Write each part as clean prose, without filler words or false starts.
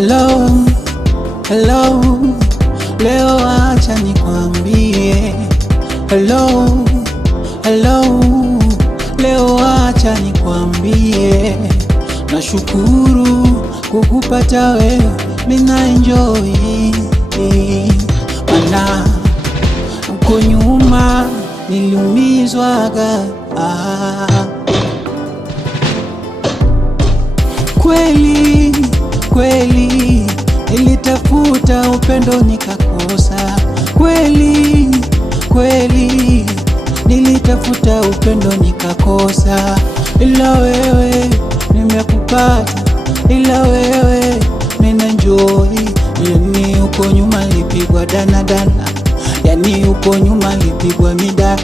Hello, hello, leo acha nikwambie. Hello, hello, leo acha nikwambie. Nashukuru kukupata wewe, mina enjoy. Mana uko nyuma niliumizwaga. Kweli kweli nilitafuta upendo nikakosa. Kweli kweli nilitafuta upendo nikakosa, ila wewe nimekupata, ila wewe nina enjoy. Yani uko nyuma lipigwa dana, yani uko nyuma lipigwa mida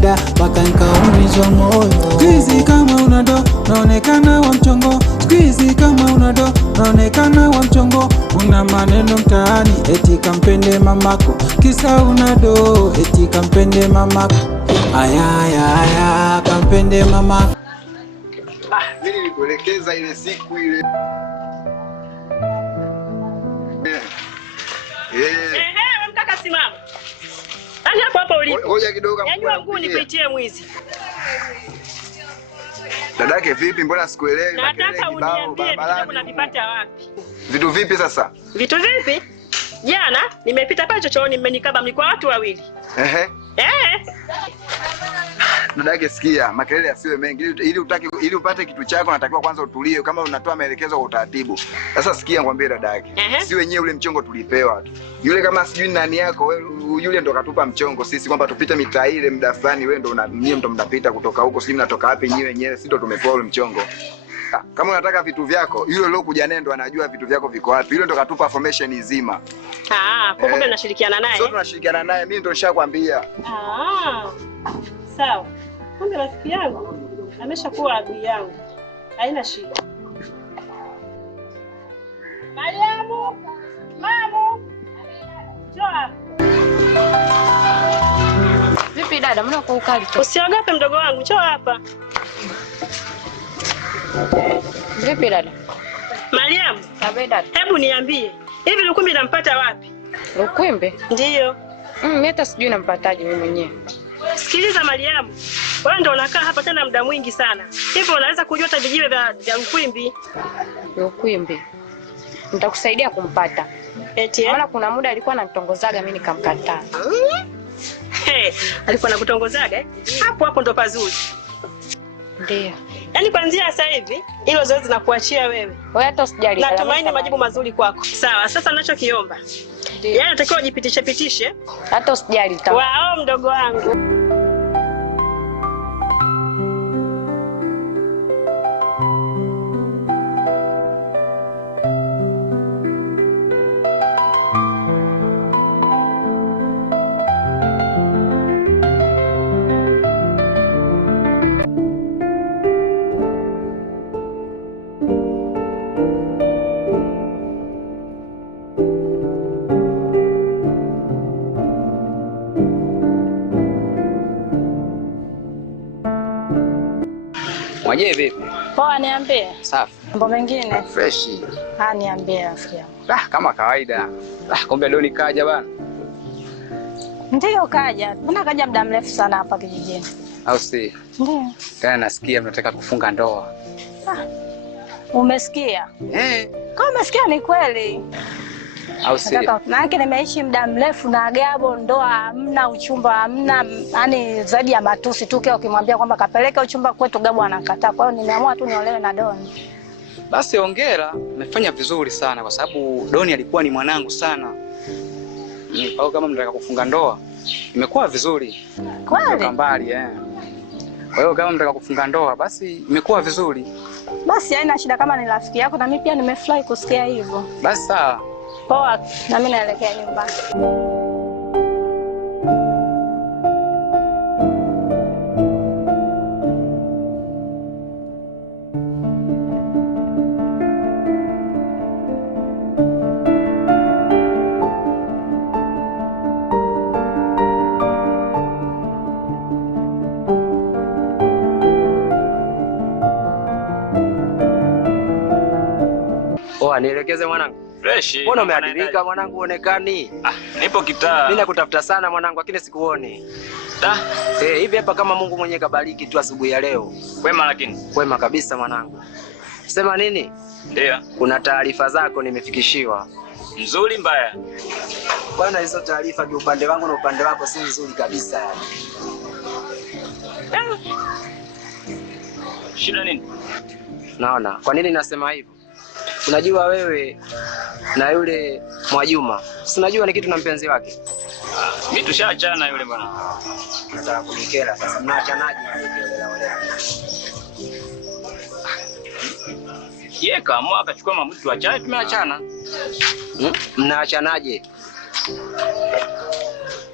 da mpaka nikaumizwa moyo. Squeeze kama unado naonekana wa mchongo, squeeze kama unado naonekana wa mchongo. Una maneno mtaani eti kampende mamako, kisa unado eti kampende mamako. Aya kampende mamako. Mimi nilikuelekeza ile siku ile. Mtaka simama. Yaani hapo ulipo. Ngoja kidogo. Nyanyua mguu nikuitie mwizi. Dadake vipi, mbona sikuelewi? Nataka uniambie vitu unavipata wapi? Vitu vipi sasa? Vitu vipi? Jana nimepita pale chochooni mmenikaba mlikuwa watu wawili. Dadake sikia, makelele yasiwe mengi. Ili upate kitu chako natakiwa kwanza utulie, kama unatoa maelekezo kwa utaratibu. Sasa sikia ngwambie dadake. Si wenyewe ule mchongo tulipewa tu. Yule kama sijui nani yako, yule ndo katupa mchongo sisi kwamba tupite mitaa ile muda fulani, wewe ndo mnapita kutoka huko, sijui mnatoka wapi nyewe wenyewe, sisi ndo tumepewa ule mchongo. Kama unataka vitu vyako, yule leo kuja naye ndo anajua vitu vyako viko wapi. Yule ndo katupa formation nzima. Kwa kumbe mnashirikiana naye? Sio tunashirikiana naye, mimi ndo nishakwambia. Sawa. Kumbe rafiki yangu ameshakuwa adui yangu. Haina shida. Mariamu! Mamu! Njoo. Vipi dada, mbona uko ukali tu? Usiogope mdogo wangu, njoo hapa. Vipi dada? Mariamu, dada. Hebu niambie, hivi Lukwimbi nampata wapi? Lukwimbi? Ndiyo. Mimi hata sijui nampataje mimi mwenyewe. Sikiliza Mariamu, wewe ndio unakaa hapa tena muda mwingi sana. Hivyo unaweza kujua hata vijiwe vya Lukwimbi. Lukwimbi. Nitakusaidia kumpata. Eti maana kuna muda alikuwa ananitongozaga mimi nikamkataa. Alikuwa anakutongozaga Hapo ndo pazuri. Ndio. Yaani kuanzia sasa hivi hilo zoezi na kuachia wewe. Wewe hata usijali. Natumaini majibu mazuri kwako. Sawa, sasa ninachokiomba. Yaani natakiwa ujipitishe. Hata usijali. Wao mdogo wangu. Mwaje vipi? Poa, niambie. Safi. Mambo mengine? Fresh. Niambie rafiki yangu. Kama kawaida. Kumbe Doni kaja bana. Ndio kaja. Mbona kaja muda mrefu sana hapa kijijini? Au si? Ndio. Tena nasikia mnataka kufunga ndoa. Umesikia? Kama umesikia ni kweli. Au si? Maana nimeishi muda mrefu na Gabo, ndoa hamna, uchumba hamna, yani zaidi ya matusi tu. Kile ukimwambia kwamba kapeleka uchumba kwetu, Gabo anakataa. Kwa hiyo nimeamua tu niolewe na Doni. Basi hongera, umefanya vizuri sana kwa sababu Doni alikuwa ni mwanangu sana. Kwa kama mnataka kufunga ndoa, imekuwa vizuri. Kweli? Mbali Kwa hiyo kama mnataka kufunga ndoa, basi imekuwa vizuri. Basi haina shida, kama ni rafiki yako na mimi pia nimefurahi kusikia hivyo. Basi sawa. Poa, na mimi naelekea nyumbani. Poa, nielekeze mwanangu. Fresh. Mbona umeadilika mwanangu uonekani? Nipo kitaa. Mimi nakutafuta sana mwanangu lakini sikuoni. Hivi hapa kama Mungu mwenyewe kabariki tu asubuhi ya leo. Kwema lakini. Kwema kabisa mwanangu. Sema nini? Ndio. Kuna taarifa zako nimefikishiwa. Nzuri mbaya? Bwana, hizo taarifa kwa upande wangu na upande wako si nzuri kabisa yani. Shida nini? Naona. Kwa nini nasema hivyo? Unajua wewe na yule Mwajuma, si unajua ni kitu na mpenzi wake? Mimi tushaachana yule bwana. Nataka kunikera sasa. Mnaachanaje ile wale? Yeye kaamua akachukua maamuzi tuachane, tumeachana. Mnaachanaje?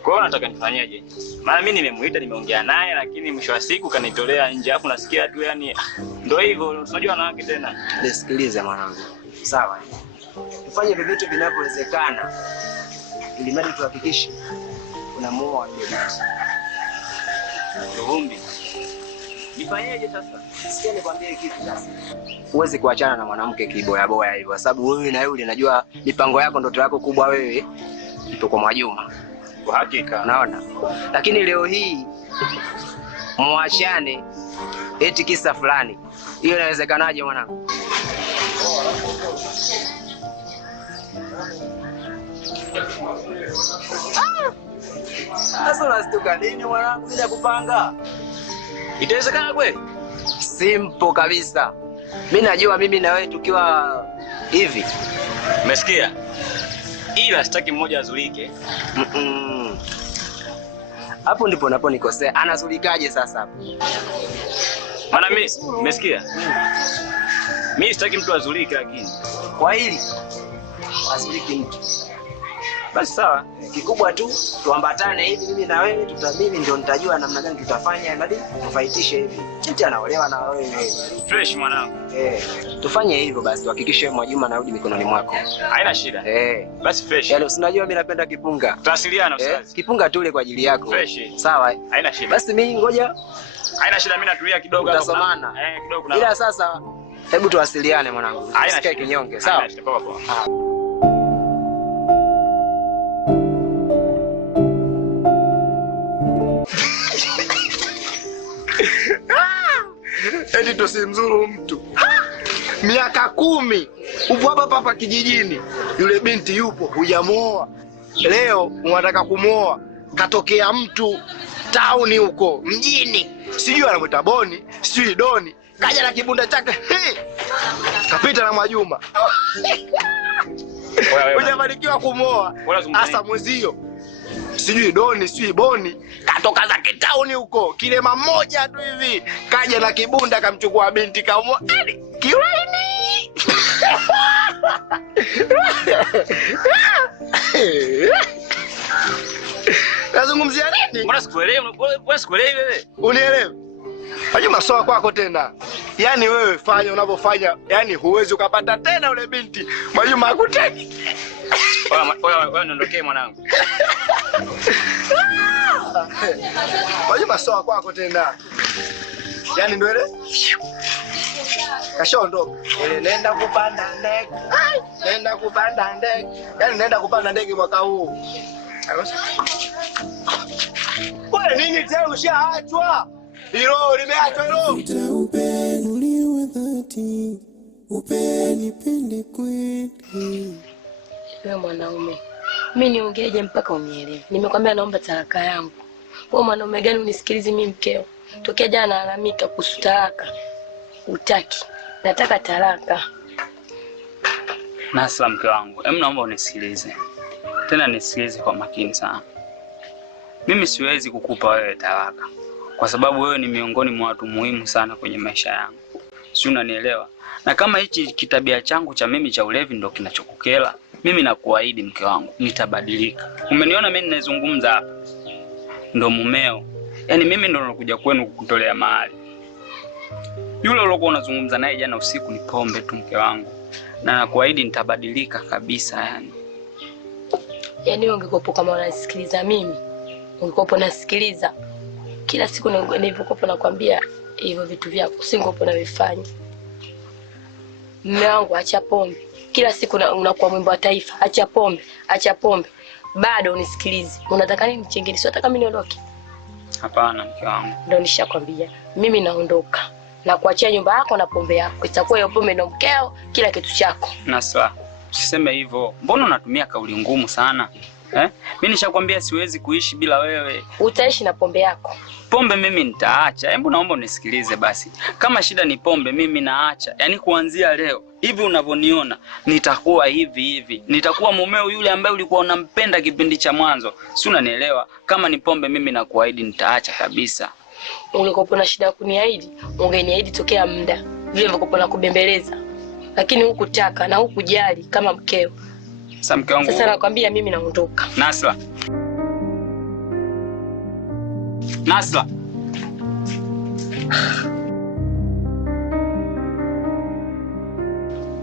Kwa hiyo nataka nifanyeje? Maana mimi nimemuita, nimeongea naye lakini mwisho wa siku kanitolea nje. Alafu nasikia tu yani ndio hivyo, unajua wanawake tena. Nisikilize mwanangu. Sawa. Tufanye vitu vinavyowezekana ili mradi tuhakikishe unamuoa yule binti. Ruhumbi. Nifanyeje sasa? Sikia nikwambie kitu sasa. Huwezi kuachana na mwanamke kiboya boya hivyo, sababu wewe na yule najua mipango yako, ndoto yako kubwa wewe ipo kwa Mwajuma. Kwa hakika. Naona. Lakini leo hii muachane eti kisa fulani. Hiyo inawezekanaje mwanangu? Sasa unastuka nini mwanangu bila kupanga? Itawezekana kweli? Simple kabisa. Mimi najua mimi na wewe tukiwa hivi. Umesikia? Ila sitaki mmoja azulike. Hapo ndipo naponikosea. Anazulikaje sasa hapo? Maana mimi umesikia? Mimi sitaki mtu azulike lakini. Kwa hili azuliki mtu. Basi sawa. Kikubwa tu tuambatane hivi mimi na wewe, mimi ndio nitajua namna gani tutafanya hadi tufaitishe hivi. Binti anaolewa na wewe. Fresh mwanangu. Tufanye hivyo basi, tuhakikishe Mwajuma anarudi mikononi mwako. Haina shida. Basi fresh. Yaani usinajua mimi napenda kipunga. Tutawasiliana ustazi. Kipunga tule kwa ajili yako. Fresh. Sawa. Haina shida. Basi mimi ngoja. Haina shida, mimi natulia kidogo hapo. Tutasomana. Kidogo kuna. Ila sasa hebu tuwasiliane mwanangu. Usikae kinyonge, sawa? Haina shida, poa. Eti tusimzuru mtu. Miaka 10 upo hapa kijijini. Yule binti yupo, hujamuoa. Leo unataka kumuoa. Katokea mtu tauni huko mjini. Sijui anamwita Boni, sijui Doni. Kaja na kibunda chake. Kapita na Mwajuma. Hujafanikiwa kumuoa. Asa mwezio. Sijui Doni, sijui Boni, katoka za kitauni huko, kilema mmoja tu hivi, kaja na kibunda kamchukua binti kaumwa. Kiulaini. Nazungumzia nini? Mbona sikuelewi? Mbona sikuelewi wewe? Unielewe? Mwajuma soa kwako tena. Yaani wewe fanya unavyofanya, yaani huwezi ukapata tena yule binti. Mwajuma hakutaki. Wewe niondokee mwanangu. Mwajuma soa kwako tena. Yaani ndio ile kashaondoka. Ile nenda kupanda ndege. Nenda kupanda ndege. Yaani nenda kupanda ndege mwaka huu. Wewe nini tena ushaachwa? Hilo limeachwa hilo. Uliwe dhati. Nipende kweli. Wewe mwanaume, mimi niongeeje mpaka unielewe? Nimekwambia naomba talaka yangu. Wewe mwanaume gani unisikilize mimi mkeo? Tokea jana nalalamika kuhusu talaka. Utaki. Nataka talaka. Nasla mke wangu, naomba unisikilize. Tena nisikilize kwa makini sana. Mimi siwezi kukupa wewe talaka kwa sababu wewe ni miongoni mwa watu muhimu sana kwenye maisha yangu. Si unanielewa? Na kama hichi kitabia changu cha mimi cha ulevi ndio kinachokukera, mimi nakuahidi mke wangu, nitabadilika. Umeniona mimi ninazungumza hapa? Ndio mumeo. Yaani mimi ndio nakuja kwenu kukutolea mahali. Yule uliokuwa unazungumza naye jana usiku ni pombe tu mke wangu. Na nakuahidi nitabadilika kabisa yani. Yaani ungekuwa kama unanisikiliza mimi, ungekuwa unasikiliza. Kila siku nilivyokuwa nakwambia hivyo vitu vyako, usingekuwa unavifanya. Mume wangu acha pombe. Kila siku unakuwa mwimbo wa taifa, acha pombe, acha pombe. Bado unisikilize. Unataka nini chengine? Sio nataka mimi niondoke. Hapana mke wangu. Ndio nishakwambia. Mimi naondoka. Na kuachia nyumba yako na pombe yako. Itakuwa hiyo pombe ndio mkeo, kila kitu chako. Nasra, usiseme hivyo. Mbona unatumia kauli ngumu sana? Mimi nishakwambia siwezi kuishi bila wewe. Utaishi na pombe yako. Pombe mimi nitaacha. Hebu naomba unisikilize basi. Kama shida ni pombe mimi naacha. Yaani kuanzia leo hivi unavyoniona nitakuwa hivi. Nitakuwa mumeo yule ambaye ulikuwa unampenda kipindi cha mwanzo. Si unanielewa? Kama ni pombe mimi nakuahidi nitaacha kabisa. Ungekuwa na shida kuniahidi, ungeniahidi tokea muda. Vile vikopo na kubembeleza. Lakini hukutaka na hukujali kama mkeo. Sasa mke wangu. Sasa nakwambia mimi naondoka. Nasra. Nasra.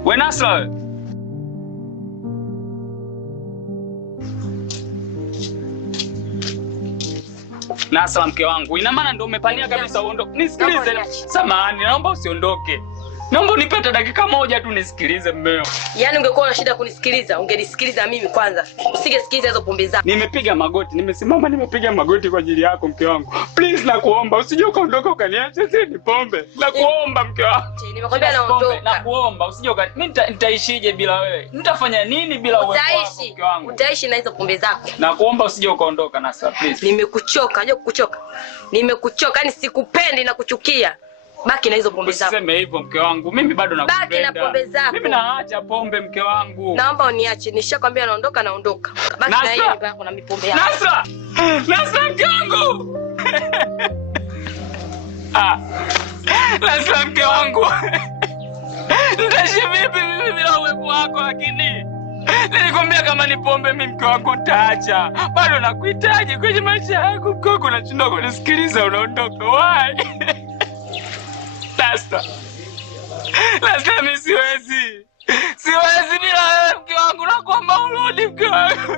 We Nasra we. Nasra mke wangu. Ina maana ndio umepania kabisa uondoke. Nisikilize. Samahani, naomba usiondoke. Naomba unipate dakika moja tu nisikilize mmeo. Yaani ungekuwa na shida kunisikiliza, ungenisikiliza mimi kwanza. Usingesikiliza hizo pombe zako. Nimepiga magoti, nimesimama nimepiga magoti kwa ajili yako mke wangu. Please nakuomba usije ukaondoka ukaniacha sisi ni pombe. Nakuomba mke wangu. Nimekwambia naondoka. Nakuomba usije mimi nitaishije bila wewe? Nitafanya nini bila wewe mke wangu? Utaishi na hizo pombe zako. Nakuomba usije ukaondoka Nasra please. Nimekuchoka, unajua kukuchoka. Nimekuchoka, yani sikupendi na kuchukia. Baki na hizo pombe zako. Usiseme hivyo mke wangu. Mimi bado nakupenda. Baki na pombe zako. Mimi naacha pombe mke wangu. Naomba uniache. Nishakwambia naondoka naondoka. Baki na hiyo nyumba yako na mipombe yako. Nasra! Nasra mke wangu. Nasra mke wangu. Nitaishi vipi mimi bila uwepo wako lakini? Nilikwambia kama ni pombe mimi mke wako nitaacha. Bado nakuhitaji kwenye maisha yangu. Mke unashindwa kunisikiliza unaondoka. Why? Nasra mimi siwezi. Siwezi bila wewe mke wangu nakuomba urudi mke wangu.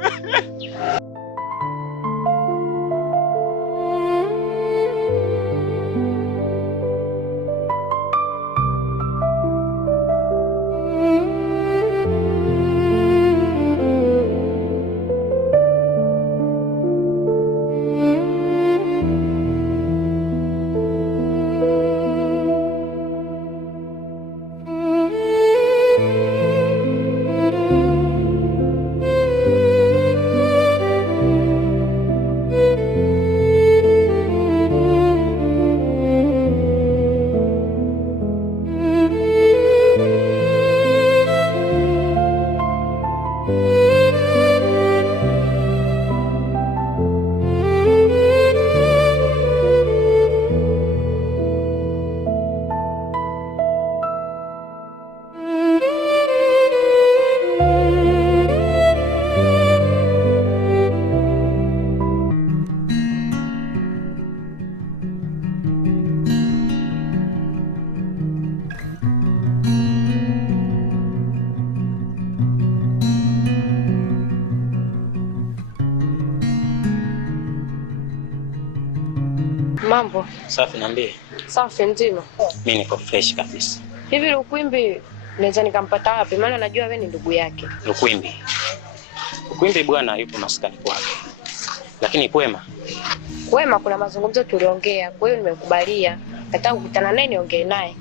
Mambo. Safi niambie. Safi nzima. Mimi niko fresh kabisa. Hivi Lukwimbi naweza nikampata wapi? Maana najua wewe ni ndugu yake. Lukwimbi. Lukwimbi bwana yupo maskani kwake. Lakini Kwema. Kwema kuna mazungumzo tuliongea, kwa hiyo nimekubalia. Nataka kukutana naye niongee naye.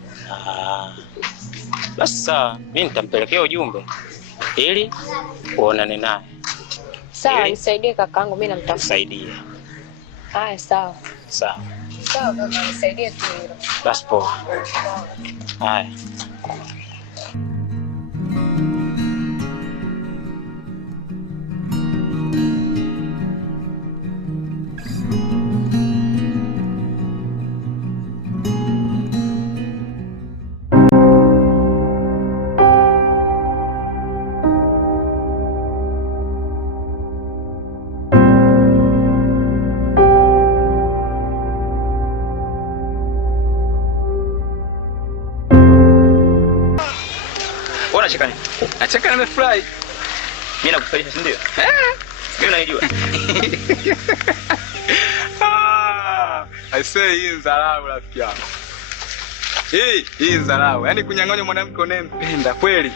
Basi sawa, mimi nitampelekea ujumbe ili uonane naye. Sawa, nisaidie kakaangu mimi namtafuta. Nisaidie. Haya sawa. Sawa. Sawa baba, nisaidie tu hilo. Basi poa. Haya. Unacheka? Nacheka nimefurahi. Mimi nakufurahisha si ndio? Mimi naijua. I say hii nzarau rafiki yangu. Hii nzarau. Yaani kunyang'anya mwanamke unayempenda kweli.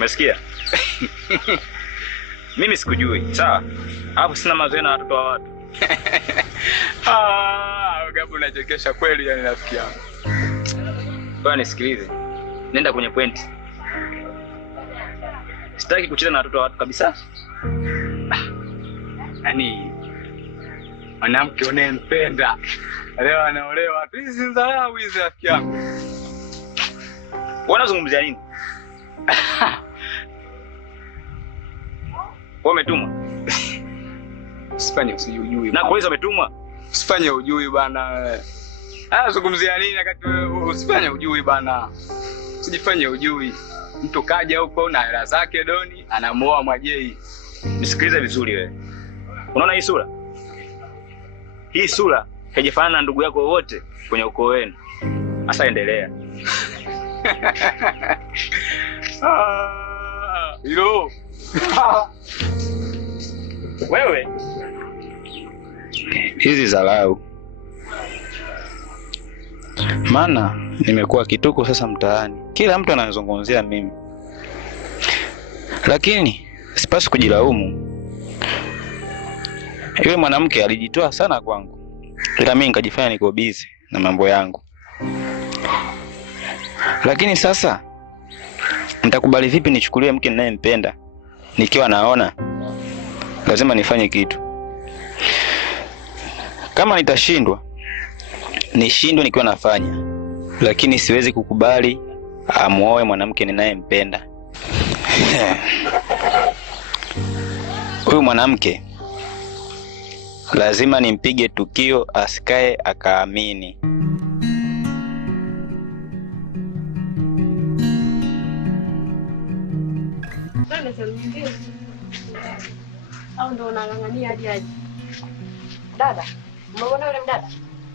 Umesikia? Mimi sikujui, sawa? Hapo sina mazoea na watoto wa watu. Gabu unachekesha kweli yani rafiki yangu. Bwana nisikilize. Nenda kwenye pointi. Sitaki kucheza na watoto wa watu kabisa. Yaani mwanamke unayempenda leo anaolewa tu, hizi dharau hizi rafiki yangu. Unazungumzia nini? Wewe umetumwa? Usifanye usijui. Na kwa hizo umetumwa? Usifanye ujui bana. Zungumzia nini wakati usifanye ujui bana. Usijifanye ujui. Mtu kaja huko na hela zake doni, anamuoa Mwajei. Nisikilize vizuri wewe. Unaona hii sura? Hii sura haijafanana na ndugu yako wote kwenye ukoo wenu. Sasa endelea. Hilo. Wewe hizi dharau. Maana nimekuwa kituko sasa mtaani. Kila mtu anazungumzia mimi. Lakini sipaswi kujilaumu. Yule mwanamke alijitoa sana kwangu. Ila mimi nikajifanya niko busy na mambo yangu. Lakini sasa nitakubali vipi nichukulie mke ninayempenda nikiwa naona lazima nifanye kitu? Kama nitashindwa, nishindwe nikiwa nafanya. Lakini siwezi kukubali amuoe mwanamke ninayempenda. Huyu mwanamke lazima nimpige tukio asikae akaamini. Au ndo unang'ang'ania hadi aje? Dada, umeona yule mdada?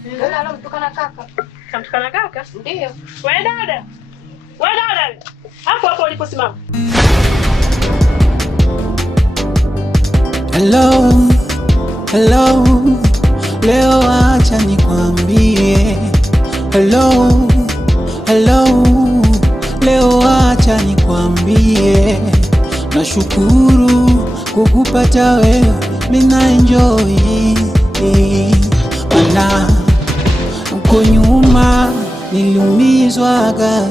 Yule alomtukana kaka. Kamtukana kaka? Ndio. Wewe dada. Wewe dada. Hapo hapo uliposimama. Hello, hello, leo acha nikwambie. Hello, hello, leo acha nikwambie. Nashukuru kukupata wewe, mina enjoy. Mana uko nyuma niliumizwaga.